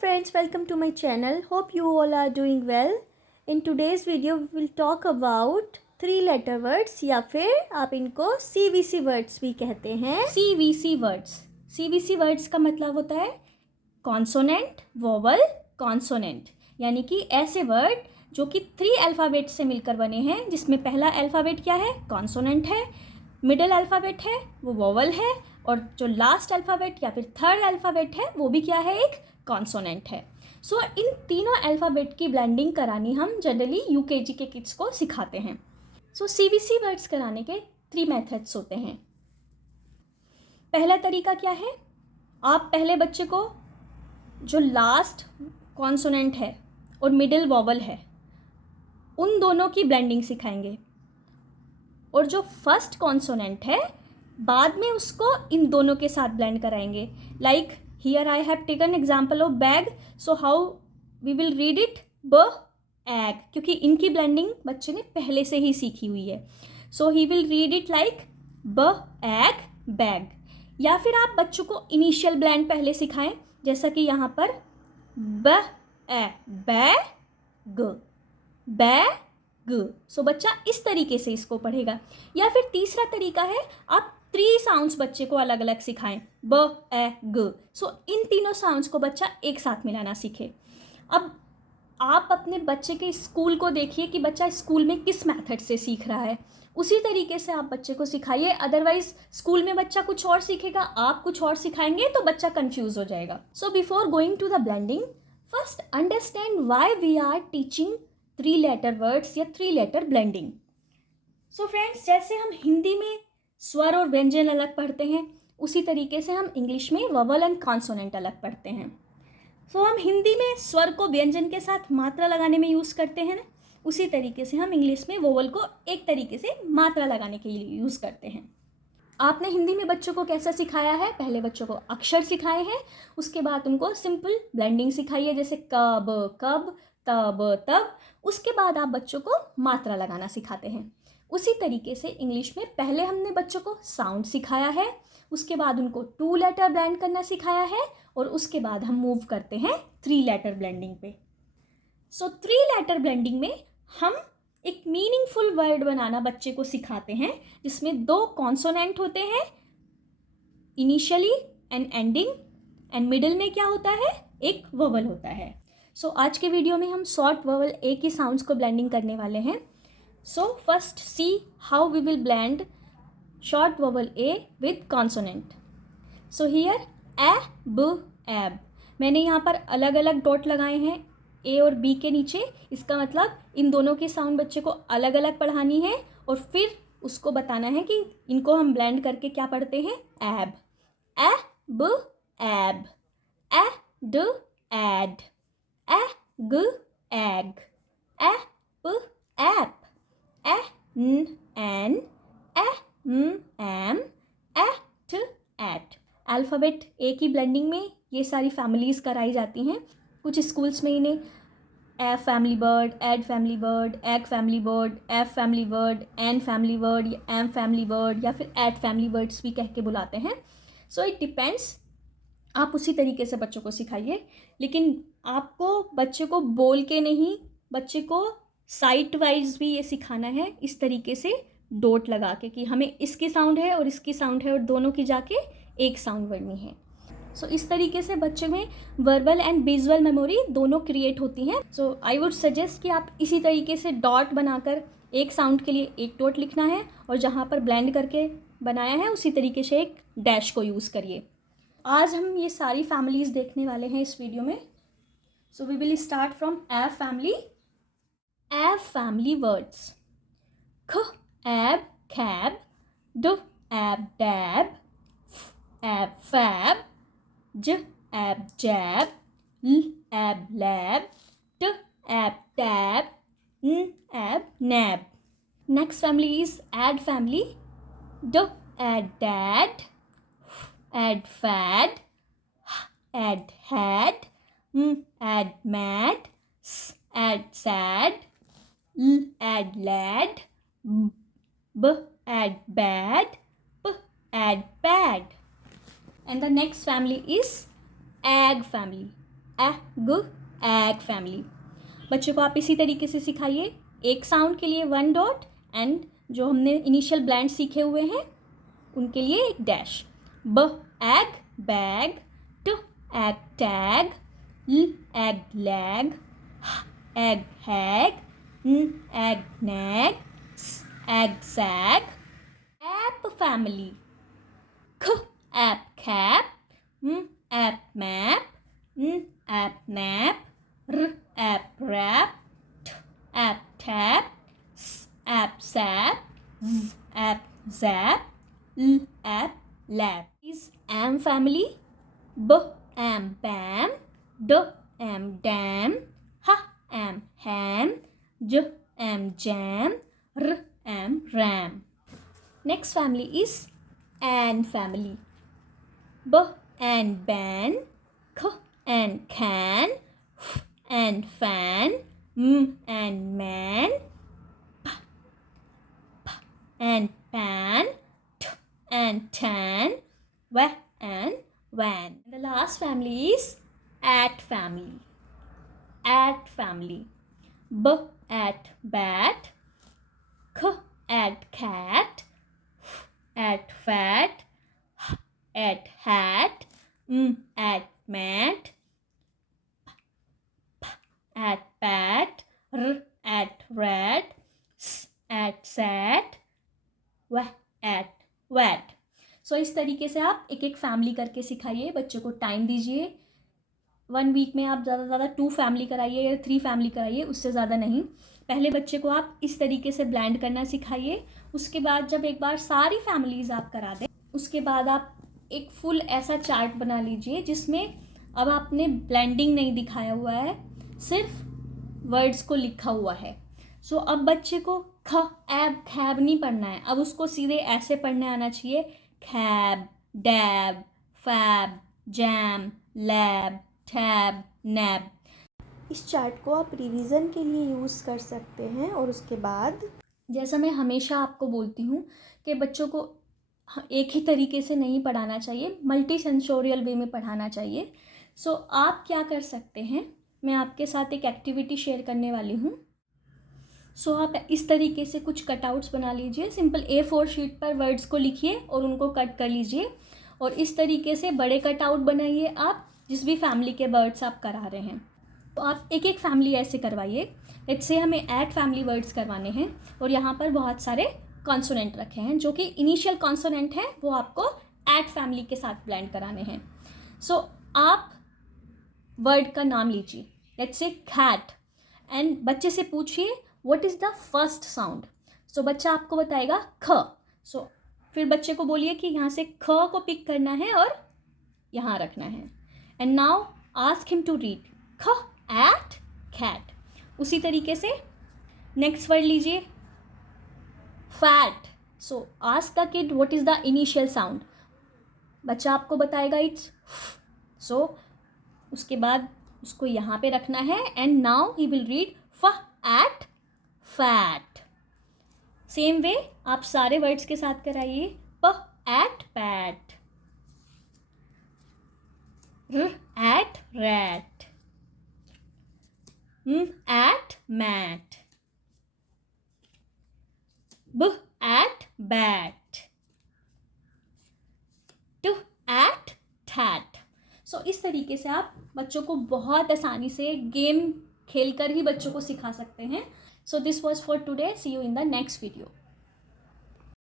friends, welcome to my channel. Hope you all are doing well. In today's video we will talk about 3 letter words या फिर आप इनको CVC words भी कहते हैं. CVC words. CVC words का मतलब होता है कॉन्सोनेंट, वोवल, कॉन्सोनेंट, यानी कि ऐसे वर्ड जो कि 3 अल्फ़ाबेट से मिलकर बने हैं, जिसमें पहला अल्फ़ाबेट क्या है, कॉन्सोनेंट है, मिडिल अल्फ़ाबेट है वो वोवल है, और जो लास्ट अल्फ़ाबेट या फिर थर्ड अल्फ़ाबेट है वो भी क्या है, एक कॉन्सोनेंट है. सो इन तीनों अल्फ़ाबेट की ब्लेंडिंग करानी हम जनरली UKG के किड्स को सिखाते हैं. सो CVC वर्ड्स कराने के 3 मेथड्स होते हैं. पहला तरीका क्या है, आप पहले बच्चे को जो लास्ट कॉन्सोनेंट है और मिडिल वोवल है उन दोनों की ब्लेंडिंग सिखाएंगे, और जो फर्स्ट कॉन्सोनेंट है बाद में उसको इन दोनों के साथ ब्लेंड कराएंगे. Like here I have taken example of bag, so how we will read it, b ag, क्योंकि इनकी ब्लेंडिंग बच्चे ने पहले से ही सीखी हुई है. So he will read it like b egg bag. या फिर आप बच्चों को इनिशियल ब्लेंड पहले सिखाएं, जैसा कि यहाँ पर ब ए बैग बैग. सो बच्चा इस तरीके से इसको पढ़ेगा. या फिर तीसरा तरीका है, आप 3 साउंड्स बच्चे को अलग अलग सिखाएं, ब ए ग. सो इन तीनों साउंड्स को बच्चा एक साथ मिलाना सीखे. अब आप अपने बच्चे के स्कूल को देखिए कि बच्चा स्कूल में किस मेथड से सीख रहा है, उसी तरीके से आप बच्चे को सिखाइए. अदरवाइज स्कूल में बच्चा कुछ और सीखेगा, आप कुछ और सिखाएंगे तो बच्चा कंफ्यूज हो जाएगा. So before going to the blending, first understand why we are teaching 3 letter words या 3 letter ब्लेंडिंग. सो फ्रेंड्स, जैसे हम हिंदी में स्वर और व्यंजन अलग पढ़ते हैं, उसी तरीके से हम इंग्लिश में वोवल एंड कॉन्सोनेंट अलग पढ़ते हैं. सो हम हिंदी में स्वर को व्यंजन के साथ मात्रा लगाने में यूज़ करते हैं ना, उसी तरीके से हम इंग्लिश में वोवल को एक तरीके से मात्रा लगाने के लिए यूज़ करते हैं. आपने हिंदी में बच्चों को कैसा सिखाया है, पहले बच्चों को अक्षर सिखाए हैं, उसके बाद उनको सिंपल ब्लेंडिंग सिखाई है, जैसे कब कब, तब तब. उसके बाद आप बच्चों को मात्रा लगाना सिखाते हैं. उसी तरीके से इंग्लिश में पहले हमने बच्चों को साउंड सिखाया है, उसके बाद उनको 2 letter ब्लेंड करना सिखाया है, और उसके बाद हम मूव करते हैं 3 letter ब्लेंडिंग पे. सो 3 letter ब्लेंडिंग में हम एक मीनिंगफुल वर्ड बनाना बच्चे को सिखाते हैं, जिसमें 2 कॉन्सोनेंट होते हैं initially and ending, and middle में क्या होता है, एक वोवल होता है. सो आज के वीडियो में हम शॉर्ट वोवल ए की साउंड्स को ब्लेंडिंग करने वाले हैं. So first see how we will blend short vowel a with consonant. So here a b ab, मैंने यहाँ पर अलग अलग डॉट लगाए हैं ए और बी के नीचे. इसका मतलब इन दोनों की साउंड बच्चे को अलग अलग पढ़ानी है, और फिर उसको बताना है कि इनको हम ब्लेंड करके क्या पढ़ते हैं, एब, ए ब एब, ए ड एड, ए ग एग, ए प एप, ए न एन, ए म एम, ए ट एट. अल्फ़ाबेट ए की ब्लेंडिंग में ये सारी फैमिलीज़ कराई जाती हैं. कुछ स्कूल्स में इन्हें ab family word, ad family word, ag family word, af family word, an family word, या एम फैमिली वर्ड, या फिर एट फैमिली वर्ड्स भी कह के बुलाते हैं. सो इट डिपेंड्स, आप उसी तरीके से बच्चों को सिखाइए. लेकिन आपको बच्चे को बोल के नहीं, बच्चे को साइट वाइज भी ये सिखाना है, इस तरीके से डॉट लगा के कि हमें इसकी साउंड है और इसकी साउंड है, और दोनों की जाके एक साउंड बननी है. सो इस तरीके से बच्चे में वर्बल एंड विजुअल मेमोरी दोनों क्रिएट होती हैं. सो आई वुड सजेस्ट कि आप इसी तरीके से डॉट बनाकर एक साउंड के लिए एक डॉट लिखना है, और जहाँ पर ब्लेंड करके बनाया है उसी तरीके से एक डैश को यूज़ करिए. आज हम ये सारी फैमिलीज़ देखने वाले हैं इस वीडियो में. So we will start from ab family. Ab family words: ख एब कैब, ड एब डैब, फ एब फैब, j एब जैब, l एब लैब, t एब टैब, n एब नैब. Next family is add family. D add dad, f add fad, h add had, m add mad, s add sad, l add lad, b add bad, p add bad. And the next family is ag family. Egg, egg family. बच्चों को आप इसी तरीके से सिखाइए, एक sound के लिए 1 डॉट एंड जो हमने इनिशियल ब्लैंड सीखे हुए हैं उनके लिए एक dash. B egg bag, t ag tag, l ag lag, h ag hag, n ag nag, s ag sag. Ap family, k ap cap, m ap map, n ap nap, r ap rap, t ap tap, s ap sap, z ap zap, l ap lap is am family, b am bam, d am dam, h am ham, j am jam, r am ram. Next family is an family, b and ban, k and can, f and fan, m and man, p and pan, t and tan, w and van. The last family is at family. At family, b at bat, k at cat, f at fat, h at hat, m at mat, p at pat, r at rat, s at sat, w at wet. सो इस तरीके से आप एक एक family करके सिखाइए, बच्चों को टाइम दीजिए। 1 वीक में आप ज़्यादा से ज़्यादा 2 फैमिली कराइए या 3 फैमिली कराइए, उससे ज़्यादा नहीं। पहले बच्चे को आप इस तरीके से ब्लेंड करना सिखाइए, उसके बाद जब एक बार सारी फैमिलीज़ आप करा दें उसके बाद आप एक फुल ऐसा चार्ट बना लीजिए जिसमें अब आपने ब्लेंडिंग नहीं दिखाया हुआ है, सिर्फ वर्ड्स को लिखा हुआ है। सो अब बच्चे को ख ऐब खैब नहीं पढ़ना है, अब उसको सीधे ऐसे पढ़ने आना चाहिए, cab, dab, fab, jam, lab, tab, nab. इस चार्ट को आप रिवीजन के लिए यूज़ कर सकते हैं और उसके बाद जैसा मैं हमेशा आपको बोलती हूँ कि बच्चों को एक ही तरीके से नहीं पढ़ाना चाहिए, मल्टी सेंसोरियल वे में पढ़ाना चाहिए। सो आप क्या कर सकते हैं, मैं आपके साथ एक एक्टिविटी शेयर करने वाली हूँ। सो आप इस तरीके से कुछ कटआउट्स बना लीजिए, सिंपल A4 शीट पर वर्ड्स को लिखिए और उनको कट कर लीजिए और इस तरीके से बड़े कटआउट बनाइए आप जिस भी फैमिली के वर्ड्स आप करा रहे हैं। तो आप एक एक फैमिली ऐसे करवाइए। लेट्स से हमें एट फैमिली वर्ड्स करवाने हैं और यहाँ पर बहुत सारे कॉन्सोनेंट रखे हैं जो कि इनिशियल कॉन्सोनेंट हैं, वो आपको एट फैमिली के साथ ब्लेंड कराने हैं। सो आप वर्ड का नाम लीजिए, लेट्स से कैट, एंड बच्चे से पूछिए what is the first sound. So बच्चा आपको बताएगा ख। सो फिर बच्चे को बोलिए कि यहाँ से ख को पिक करना है और यहाँ रखना है, and now ask him to read k at cat. उसी तरीके से नेक्स्ट वर्ड लीजिए fat. So ask the kid what is the initial sound, बच्चा आपको बताएगा इट्स। सो उसके बाद उसको यहाँ पे रखना है, and now he will read f at fat. Same way आप सारे वर्ड्स के साथ कराइए, p at pat, r at rat, m at mat, b at bat, t at tat। सो इस तरीके से आप बच्चों को बहुत आसानी से गेम खेलकर ही बच्चों को सिखा सकते हैं। So this was for today, see you in the next video.